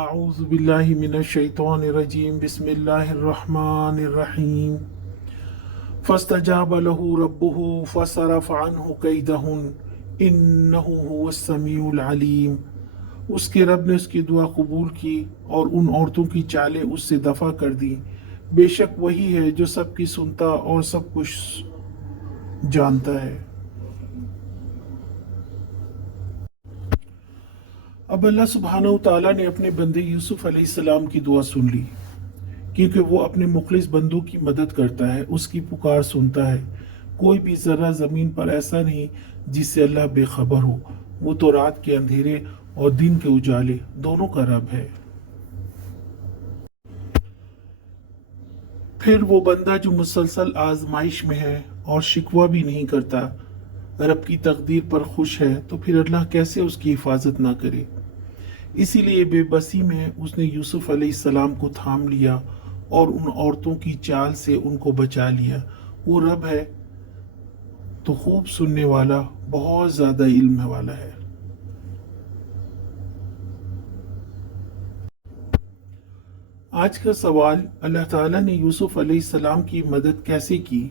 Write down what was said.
اعوذ باللہ من الشیطان الرجیم بسم اللہ الرحمن الرحیم فاستجاب له ربه فصرف عنه كيدهن انه هو السمیع العلیم۔ اس کے رب نے اس کی دعا قبول کی اور ان عورتوں کی چالیں اس سے دفع کر دی، بے شک وہی ہے جو سب کی سنتا اور سب کچھ جانتا ہے۔ اب اللہ سبحانہ و تعالیٰ نے اپنے بندے یوسف علیہ السلام کی دعا سن لی، کیونکہ وہ اپنے مخلص بندوں کی مدد کرتا ہے، اس کی پکار سنتا ہے۔ کوئی بھی ذرہ زمین پر ایسا نہیں جس سے اللہ بے خبر ہو۔ وہ تو رات کے اندھیرے اور دن کے اجالے دونوں کا رب ہے۔ پھر وہ بندہ جو مسلسل آزمائش میں ہے اور شکوہ بھی نہیں کرتا، رب کی تقدیر پر خوش ہے، تو پھر اللہ کیسے اس کی حفاظت نہ کرے۔ اسی لیے بے بسی میں اس نے یوسف علیہ السلام کو تھام لیا اور ان عورتوں کی چال سے ان کو بچا لیا۔ وہ رب ہے تو خوب سننے والا، بہت زیادہ علم والا ہے۔ آج کا سوال، اللہ تعالیٰ نے یوسف علیہ السلام کی مدد کیسے کی؟